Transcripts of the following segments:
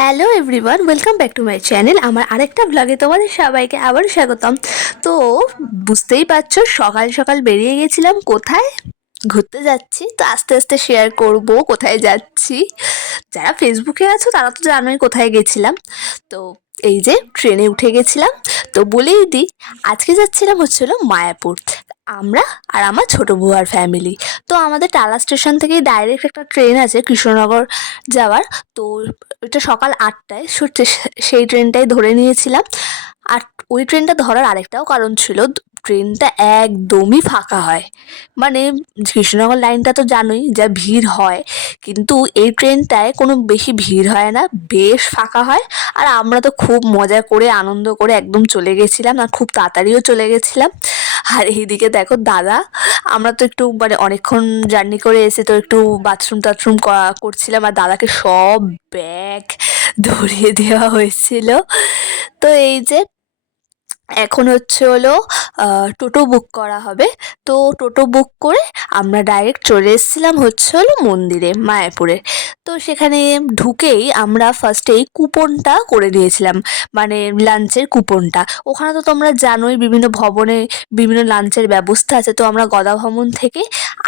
Hello everyone, welcome back to my channel. আমার আরেকটা ব্লগে তোমাদের সবাইকে আবার স্বাগতম। তো বুঝতেই পারছো, সকাল সকাল বেরিয়ে গেছিলাম কোথায় ঘুরতে যাচ্ছি। তো আস্তে আস্তে শেয়ার করব কোথায় যাচ্ছি। যারা ফেসবুকে আছো তারা তো জানোই কোথায় গেছিলাম। তো এই যে ট্রেনে উঠে গেছিলাম। তো বলেই দিই, আজকে যাচ্ছিলাম হচ্ছিল মায়াপুর। আমরা আর আমার ছোট বুয়ার ফ্যামিলি। তো আমাদের টালা স্টেশন থেকেই ডাইরেক্ট একটা ট্রেন আছে কৃষ্ণনগর যাওয়ার। তো ওইটা সকাল 8টায়, সেই ট্রেনটাই ধরে নিয়েছিলাম। আর ওই ট্রেনটা ধরার আরেকটাও কারণ ছিল, ট্রেনটা একদমই ফাঁকা হয়। মানে কৃষ্ণনগর লাইনটা তো জানোই যা ভিড় হয়, কিন্তু এই ট্রেনটায় কোনো বেশি ভিড় হয় না, বেশ ফাঁকা হয়। আর আমরা তো খুব মজা করে আনন্দ করে একদম চলে গেছিলাম, আর খুব তাড়াতাড়িও চলে গেছিলাম। আর এইদিকে দেখো দাদা, আমরা তো একটু মানে অনেকক্ষণ জার্নি করে এসে তো একটু বাথরুম টাথরুম করছিলাম, আর দাদাকে সব ব্যাগ ধরিয়ে দেওয়া হয়েছিল। তো এই যে এখন হচ্ছে হলো টোটো বুক করা হবে। তো টোটো বুক করে আমরা ডাইরেক্ট চলে এসেছিলাম হচ্ছে হলো মন্দিরে, মায়াপুরে। তো সেখানে ঢুকেই আমরা ফার্স্টেই কুপনটা করে নিয়েছিলাম, মানে লাঞ্চের কুপনটা। ওখানে তো তোমরা জানোই বিভিন্ন ভবনে বিভিন্ন লাঞ্চের ব্যবস্থা আছে। তো আমরা গদা ভবন থেকে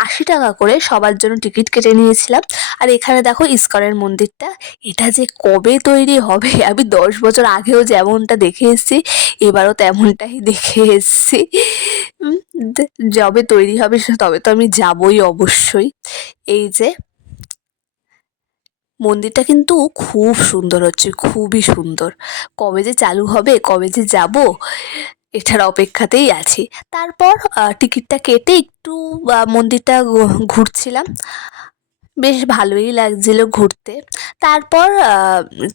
80 টাকা করে সবার জন্য টিকিট কেটে নিয়েছিলাম। আর এখানে দেখো ইস্কনের মন্দিরটা, এটা যে কবে তৈরি হবে, আমি 10 বছর আগেও যেমনটা দেখে এসেছি এবারও তেমনটাই দেখে এসেছি। উম, যবে তৈরি হবে তবে তো আমি যাবই অবশ্যই। এই যে মন্দিরটা কিন্তু খুব সুন্দর হচ্ছে, খুবই সুন্দর। কবে যে চালু হবে, কবে যে যাব, এটার অপেক্ষাতেই আছি। তারপর টিকিটটা কেটে একটু মন্দিরটা ঘুরছিলাম, বেশ ভালোই লাগছিল ঘুরতে। তারপর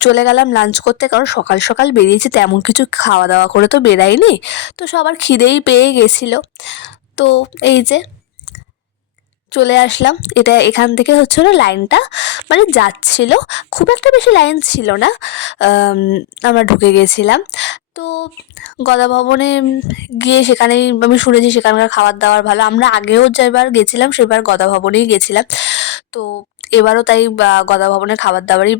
চলে গেলাম লাঞ্চ করতে, কারণ সকাল সকাল বেরিয়েছি, তেমন কিছু খাওয়া দাওয়া করে তো বেরাইনি। তো সবার খিদেই পেয়ে গেছিলো। তো এই যে চলে আসলাম। এটা এখান থেকে হচ্ছে হলো লাইনটা মানে যাচ্ছিল, খুব একটা বেশি লাইন ছিল না। আমরা ঢুকে গেছিলাম। তো গদা ভবনে গিয়ে সেখানেই আমি শুনেছি সেখানকার খাবার দাবার ভালো। আমরা আগেও যেবার গেছিলাম সেবার গদা ভবনেই গেছিলাম। তো এবারও তাই গদা ভবনের খাবার দাবারই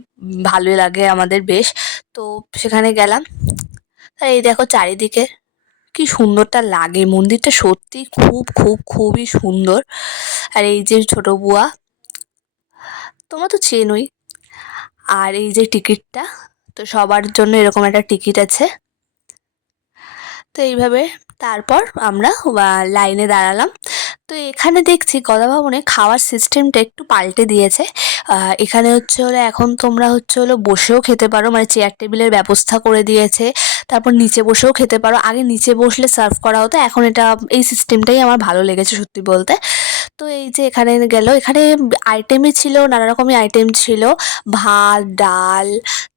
ভালোই লাগে আমাদের বেশ। তো সেখানে গেলাম। আর এই দেখো চারিদিকে কি সুন্দরটা লাগে, মন্দিরটা সত্যি খুব খুব খুবই সুন্দর। আর এই যে ছোট বুয়া, তোমরা তো চেনোই। আর এই যে টিকিটটা, তো সবার জন্য এরকম একটা টিকিট আছে। তো এইভাবে তারপর আমরা লাইনে দাঁড়ালাম। তো এখানে দেখছি গদা ভবনে খাওয়ার সিস্টেমটা একটু পাল্টে দিয়েছে। এখানে হচ্ছে হলো এখন তোমরা হচ্ছে হলো বসেও খেতে পারো, মানে চেয়ার টেবিলের ব্যবস্থা করে দিয়েছে। তারপর নিচে বসেও খেতে পারো, আগে নিচে বসলে সার্ভ করা হতো, এখন এটা এই সিস্টেমটাই আমার ভালো লেগেছে সত্যি বলতে। তো এই যে এখানে গেল, এখানে আইটেমই ছিল, নানা রকমের আইটেম ছিল, ভাত ডাল,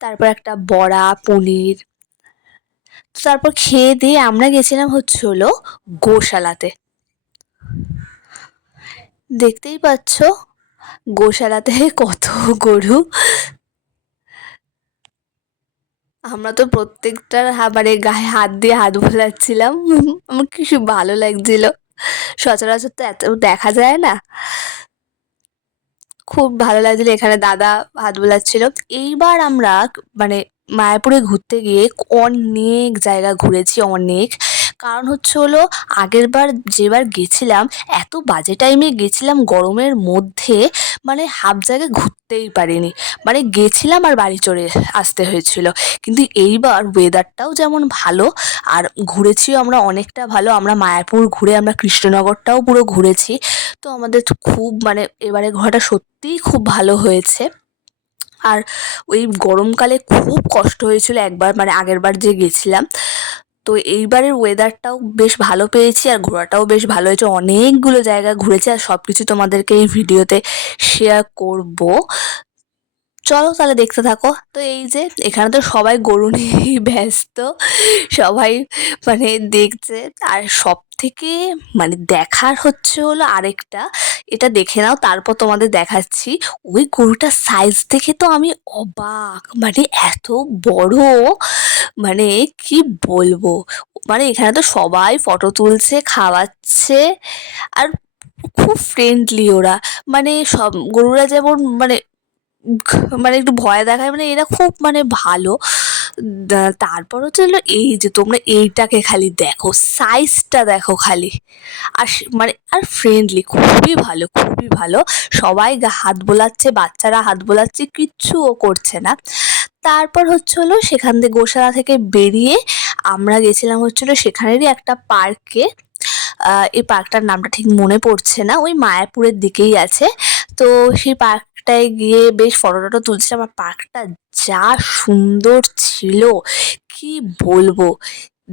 তারপর একটা বড়া পনির। তারপর খেয়ে দিয়ে আমরা গেছিলাম হচ্ছে হলো গোশালাতে। দেখতেই পাচ্ছ গোশালাতে কত গরু। আমরা তো প্রত্যেকটার মানে গায়ে হাত দিয়ে হাত বোলাচ্ছিলাম। আমার কি ভালো লাগছিল, সচরাচর তো এত দেখা যায় না। খুব ভালো লাগছিল, এখানে দাদা হাত বোলাচ্ছিল। এইবার আমরা মানে মায়াপুরে ঘুরতে গিয়ে অনেক জায়গা ঘুরেছি, অনেক। কারণ হচ্ছে হলো আগের বার যেবার গেছিলাম এত বাজে টাইমে গেছিলাম গরমের মধ্যে, মানে হাফ জায়গায় ঘুরতেই পারিনি, মানে গেছিলাম আর বাড়ি চলে আসতে হয়েছিল। কিন্তু এইবার ওয়েদারটাও যেমন ভালো, আর ঘুরেছিও আমরা অনেকটা ভালো। আমরা মায়াপুর ঘুরে আমরা কৃষ্ণনগরটাও পুরো ঘুরেছি। তো আমাদের তো খুব মানে এবারে ঘোরাটা সত্যিই খুব ভালো হয়েছে। আর ওই গরমকালে খুব কষ্ট হয়েছিল একবার, মানে আগের বার যে গেছিলাম। তো এইবারের ওয়েদারটাও বেশ ভালো পেয়েছি, আর ঘোরাটাও বেশ ভালো হয়েছে, অনেকগুলো জায়গা ঘুরেছি, আর সব কিছু তোমাদেরকে এই ভিডিওতে শেয়ার করব। চলো তাহলে দেখতে থাকো। তো এই যে এখানে তো সবাই গরু নিয়েই ব্যস্ত, সবাই মানে দেখছে। আর সব থেকে মানে দেখার হচ্ছে হলো আরেকটা, এটা দেখে নাও তারপর তোমাদের দেখাচ্ছি। ওই গরুটার সাইজ দেখে তো আমি অবাক, মানে এত বড়, মানে কি বলবো। মানে এখানে তো সবাই ফটো তুলছে, খাওয়াচ্ছে, আর খুব ফ্রেন্ডলি ওরা। মানে সব গরুরা যেমন মানে মানে একটু ভয় দেখায়, মানে এরা খুব মানে ভালো। তারপর হচ্ছে হলো এই যে তোমরা এইটাকে খালি দেখো, সাইজটা দেখো খালি। আর মানে আর ফ্রেন্ডলি, খুবই ভালো খুবই ভালো। সবাই হাত বোলাচ্ছে, বাচ্চারা হাত বোলাচ্ছে, কিচ্ছুও করছে না। তারপর হচ্ছে হলো সেখান থেকে গোশালা থেকে বেরিয়ে আমরা গেছিলাম হচ্ছিল সেখানেরই একটা পার্কে। এই পার্কটার নামটা ঠিক মনে পড়ছে না, ওই মায়াপুরের দিকেই আছে। তো সেই পার্কটায় গিয়ে বেশ ফটো টটো তুলছিলাম। আর পার্কটা যা সুন্দর ছিল কি বলবো,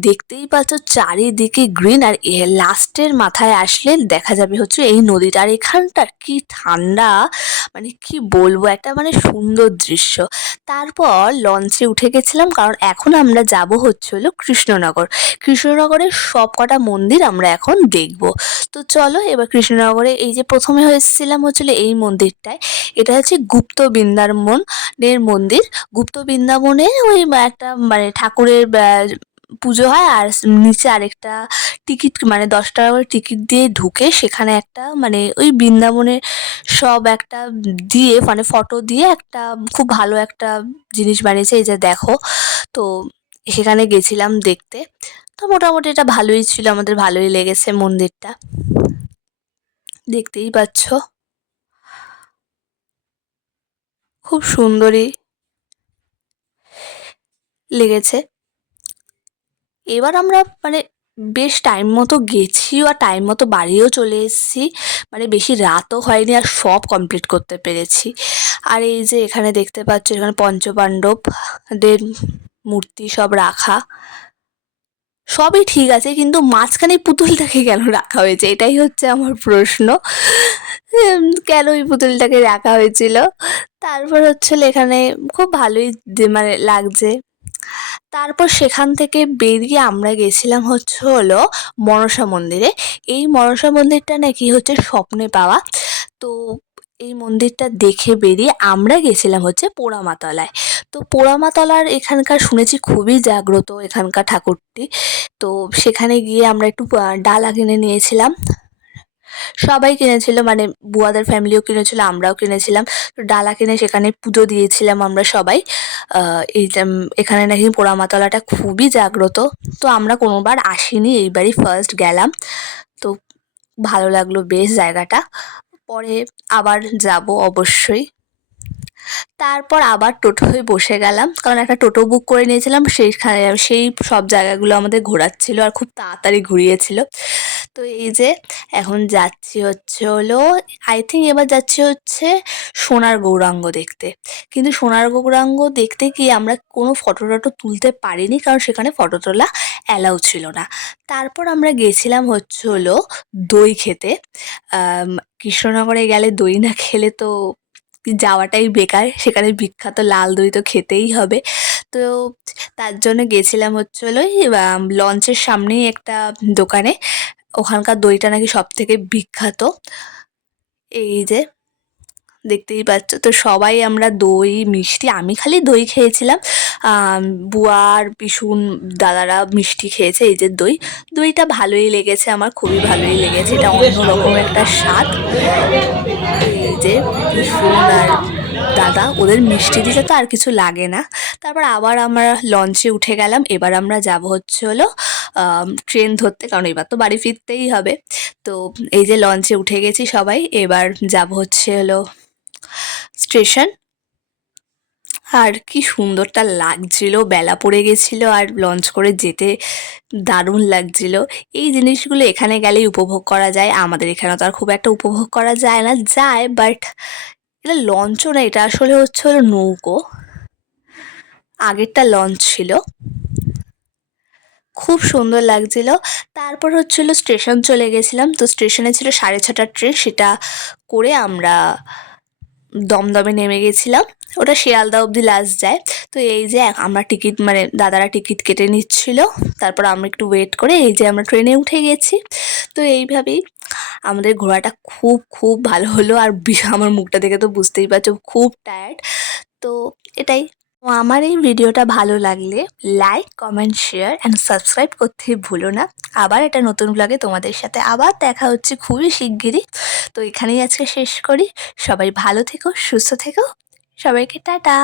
দেখতেই পাচ্ছ চারিদিকে গ্রিন। আর লাস্টের মাথায় আসলে দেখা যাবে হচ্ছে এই নদীটা। আর এখানটা কি ঠান্ডা, মানে কি বলবো, একটা মানে সুন্দর দৃশ্য। তারপর লঞ্চে উঠে গেছিলাম, কারণ এখন আমরা যাব হচ্ছে হলো কৃষ্ণনগর। কৃষ্ণনগরের সব কটা মন্দির আমরা এখন দেখব। তো চলো এবার কৃষ্ণনগরে এই যে প্রথমে হয়েছিলাম হচ্ছিল এই মন্দিরটায়। এটা হচ্ছে গুপ্ত বৃন্দাবনের মন্দির। গুপ্ত বৃন্দাবনে ওই একটা মানে ঠাকুরের পুজো হয়। আর নিচে আরেকটা টিকিট, মানে 10 টাকা করে টিকিট দিয়ে ঢুকে সেখানে একটা মানে ওই বৃন্দাবনের সব একটা দিয়ে মানে ফটো দিয়ে একটা খুব ভালো একটা জিনিস বানিয়েছে, এই যে দেখো। তো সেখানে গেছিলাম দেখতে। তো মোটামুটি এটা ভালোই ছিল, আমাদের ভালোই লেগেছে মন্দিরটা, দেখতেই পাচ্ছ খুব সুন্দরই লেগেছে। এবার আমরা মানে বেশ টাইম মতো গেছিও আর টাইম মতো বাড়িও চলে এসেছি, মানে বেশি রাতও হয়নি আর সব কমপ্লিট করতে পেরেছি। আর এই যে এখানে দেখতে পাচ্ছ এখানে পঞ্চপাণ্ডবদের মূর্তি সব রাখা, সবই ঠিক আছে, কিন্তু মাঝখানে পুতুলটাকে কেন রাখা হয়েছে এটাই হচ্ছে আমার প্রশ্ন। কেন ওই পুতুলটাকে রাখা হয়েছিল। তারপর হচ্ছিল এখানে খুব ভালোই মানে লাগছে। তারপর সেখান থেকে বেরিয়ে আমরা গেছিলাম হচ্ছে হলো মনসা মন্দিরে। এই মনসা মন্দিরটা নাকি হচ্ছে স্বপ্নে পাওয়া। তো এই মন্দিরটা দেখে বেরিয়ে আমরা গেছিলাম হচ্ছে পোড়ামাতলায়। তো পোড়ামাতলার এখানকার শুনেছি খুবই জাগ্রত এখানকার ঠাকুরটি। তো সেখানে গিয়ে আমরা একটু ডালা কিনে নিয়েছিলাম, সবাই কিনেছিল, মানে বুয়াদের ফ্যামিলিও কিনেছিল, আমরাও কিনেছিলাম। তো ডালা কিনে সেখানে পুজো দিয়েছিলাম আমরা সবাই। এখানে নাকি পোড়ামাতলাটা খুবই জাগ্রত। তো আমরা কোনোবার আসিনি, এইবারই ফার্স্ট গেলাম। তো ভালো লাগলো বেশ জায়গাটা, পরে আবার যাব অবশ্যই। তারপর আবার টোটোয় বসে গেলাম, কারণ একটা টোটো বুক করে নিয়েছিলাম, সেইখানে সেই সব জায়গাগুলো আমাদের ঘোরাচ্ছিল আর খুব তাড়াতাড়ি ঘুরিয়েছিল। তো এই যে এখন যাচ্ছি হচ্ছে হলো, আই থিঙ্ক এবার যাচ্ছি হচ্ছে সোনার গৌরাঙ্গ দেখতে। কিন্তু সোনার গৌরাঙ্গ দেখতে গিয়ে আমরা কোনো ফটো টটো তুলতে পারিনি, কারণ সেখানে ফটো তোলা অ্যালাউ ছিল না। তারপর আমরা গেছিলাম হচ্ছে হলো দই খেতে। কৃষ্ণনগরে গেলে দই না খেলে তো যাওয়াটাই বেকার, সেখানে বিখ্যাত লাল দই তো খেতেই হবে। তো তার জন্য গেছিলাম হচ্ছে হলো লঞ্চের সামনেই একটা দোকানে, ওখানকার দইটা নাকি সব থেকে বিখ্যাত। এই যে দেখতেই পাচ্ছ, তো সবাই আমরা দই মিষ্টি, আমি খালি দই খেয়েছিলাম, বুয়ার পিসুন দাদারা মিষ্টি খেয়েছে। এই যে দইটা ভালোই লেগেছে, আমার খুবই ভালোই লেগেছে, এটা অন্যরকম একটা স্বাদ। এই যে পিসুন আর দাদা ওদের মিষ্টি দিলে তো আর কিছু লাগে না। তারপর আবার আমরা লঞ্চে উঠে গেলাম, এবার আমরা যাব হচ্ছে হলো ট্রেন ধরতে, কারণ এবার তো বাড়ি ফিরতেই হবে। তো এই যে লঞ্চে উঠে গেছি সবাই, এবার যাব হচ্ছে হলো স্টেশন। আর কি সুন্দরটা লাগছিল, বেলা পড়ে গেছিল আর লঞ্চ করে যেতে দারুণ লাগছিল। এই জিনিসগুলো এখানে গেলেই উপভোগ করা যায়, আমাদের এখানে তো আর খুব একটা উপভোগ করা যায় না, যায় বাট এটা লঞ্চও না, এটা আসলে হচ্ছে হলো নৌকো, আগেরটা লঞ্চ ছিল, খুব সুন্দর লাগছিল। তারপর হচ্ছিল স্টেশন চলে গেছিলাম, তো স্টেশনে ছিল 6:30টার ট্রেন, সেটা করে আমরা দমদমে নেমে গেছিলাম। ওটা শিয়ালদা অবধি লাস্ট যায়। তো এই যে আমরা টিকিট মানে দাদারা টিকিট কেটে নিচ্ছিল, তারপর আমরা একটু ওয়েট করে এই যে আমরা ট্রেনে উঠে গেছি। তো এইভাবেই আমাদের ঘোরাটা খুব খুব ভালো হলো। আর আমার মুখটা দেখে তো বুঝতেই পারছো খুব টায়ার্ড। তো এটাই। তো আমার এই ভিডিওটা ভালো লাগলে like comment share and subscribe করতে ভুলো না। আবার এটা নতুন ব্লগে তোমাদের সাথে আবার দেখা হচ্ছে খুবই শিগগিরই। তো এখানেই আজকে শেষ করি, সবাই ভালো থেকো, সুস্থ থেকো, সবাইকে টাটা।